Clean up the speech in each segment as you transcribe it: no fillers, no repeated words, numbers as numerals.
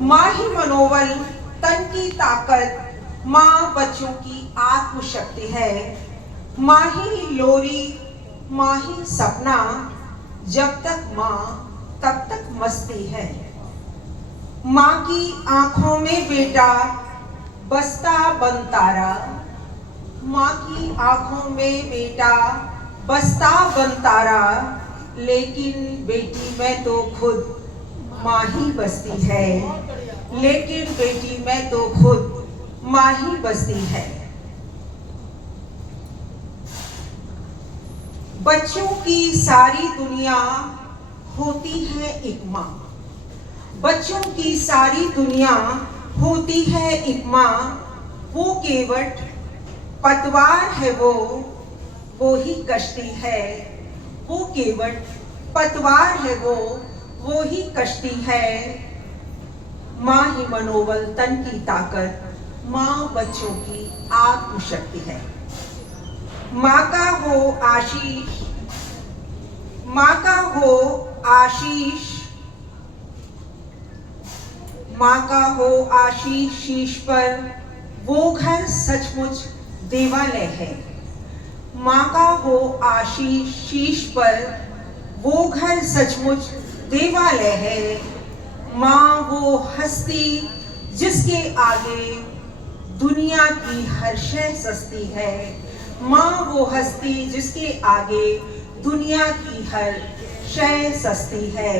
माँ ही मनोबल, तन की ताकत, माँ बच्चों की आत्मशक्ति है। माँ ही लोरी, माँ ही सपना, जब तक माँ तब तक मस्ती है। माँ की आंखों में बेटा बसता बन तारा, माँ की आंखों में बेटा बसता बन तारा, लेकिन बेटी में तो खुद माँ ही बसती है, लेकिन बेटी में तो खुद माँ ही बसती है। बच्चों की सारी दुनिया होती है एक माँ, बच्चों की सारी दुनिया होती है एक माँ। वो केवट पतवार है, वो ही कश्ती है। वो केवट पतवार है, वो ही कश्ती है। माँ ही मनोबल, तन की ताकत, माँ बच्चों की आत्मशक्ति है। माँ का हो आशीष, माँ का हो आशीष, माँ का हो आशीष शीश पर, वो घर सचमुच देवालय है। माँ का हो आशीष शीश पर, वो घर सचमुच देवालय है। माँ वो हस्ती जिसके आगे दुनिया की हर शय सस्ती है। माँ वो हस्ती जिसके आगे दुनिया की हर शय सस्ती है।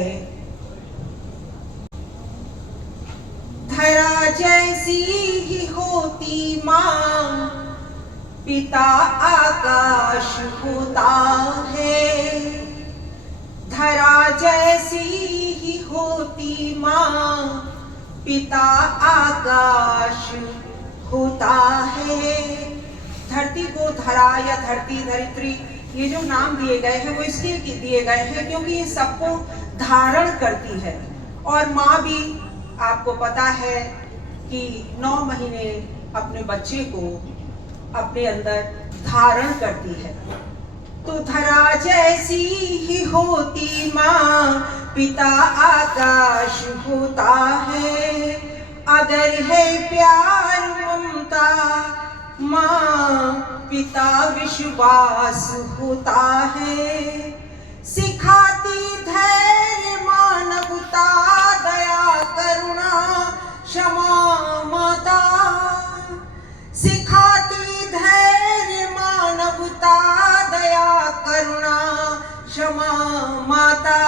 धरा जैसी ही होती माँ, पिता आकाश होता है। धरा जैसी ही होती माँ, पिता आकाश होता है। धरती को धरा या धरती, धरित्री, ये जो नाम दिए गए हैं वो इसलिए दिए गए हैं क्योंकि ये सबको धारण करती है। और माँ भी, आपको पता है कि 9 महीने अपने बच्चे को अपने अंदर धारण करती है। तो धरा जैसी ही होती माँ, पिता आकाश होता है। अगर है प्यार ममता माँ, पिता विश्वास होता है। सिखाती धैर्य मानवता, दया करुणा क्षमा माता। सिखाती धैर्य मानवता, दया करुणा क्षमा माता।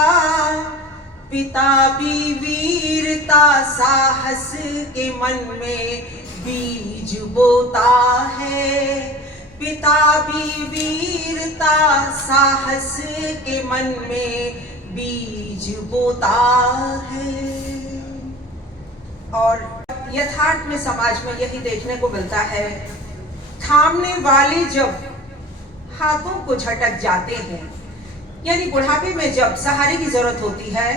पिता भी वीरता साहस के मन में बीज बोता है। पिता भी वीरता साहस के मन में बीज बोता है। और यथार्थ में समाज में यही देखने को मिलता है। थामने वाले जब हाथों को झटक जाते हैं, यानी बुढ़ापे में जब सहारे की जरूरत होती है,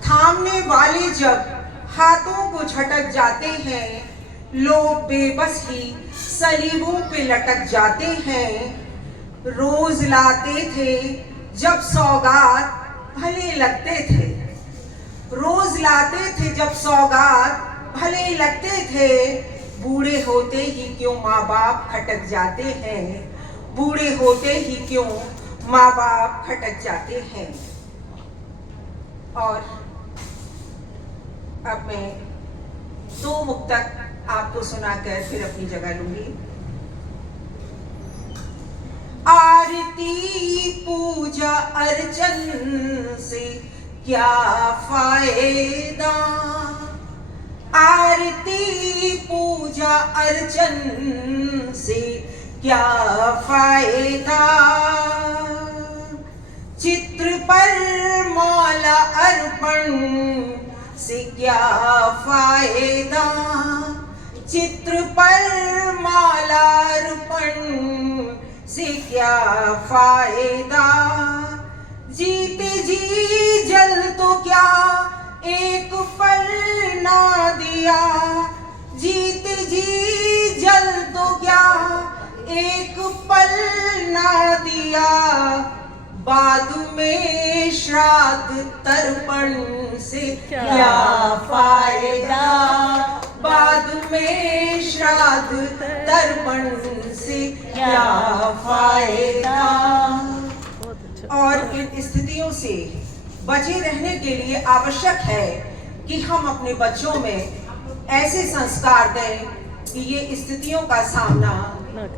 थामने वाले जब हाथों को झटक जाते हैं, लोग बेबस ही सलीबों पे लटक जाते हैं। रोज लाते थे जब सौगात भले लगते थे, रोज लाते थे जब सौगात भले लगते थे। बूढ़े होते ही क्यों माँ बाप खटक जाते हैं, बूढ़े होते ही क्यों माँ बाप खटक जाते हैं। और अब मैं 2 मुक्तक आपको सुनाकर फिर अपनी जगह लूंगी। आरती पूजा अर्चन से क्या फायदा, आरती पूजा अर्चन से क्या फायदा। चित्र पर माला अर्पण से क्या फायदा, चित्र पर माला अर्पण से क्या फायदा। जीते जी जल तो क्या एक पल ना दिया, जीते जी जल तो क्या एक पल ना दिया। बाद में श्राद्ध तर्पण से क्या फायदा, क्या फायदा। और इन स्थितियों से बचे रहने के लिए आवश्यक है कि हम अपने बच्चों में ऐसे संस्कार दें कि ये स्थितियों का सामना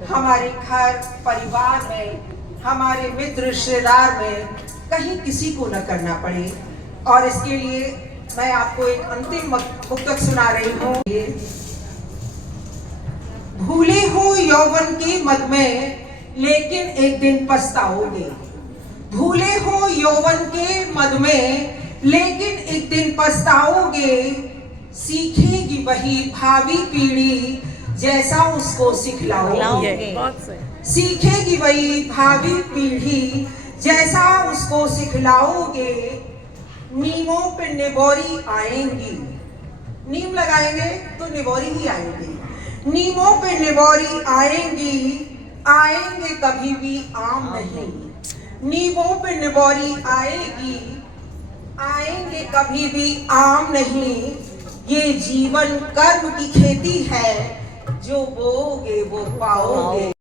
हमारे घर परिवार में, हमारे मित्र रिश्तेदार में कहीं किसी को न करना पड़े। और इसके लिए मैं आपको एक अंतिम मुक्तक सुना रही हूँ। भूले हो यौवन के मद में लेकिन एक दिन पछताओगे। भूले हो यौवन के मद में लेकिन एक दिन पछताओगे। सीखेगी वही भावी पीढ़ी जैसा उसको सिखलाओगे। सीखेगी वही भावी पीढ़ी जैसा उसको सिखलाओगे। नीमों पे निबोरी आएंगी। नीम लगाएंगे तो निबोरी ही आएंगी। नीमों पे निबोरी आएंगी, आएंगे कभी भी आम नहीं। नीमों पे निबोरी आएगी, आएंगे कभी भी आम नहीं। ये जीवन कर्म की खेती है, जो बोओगे वो पाओगे।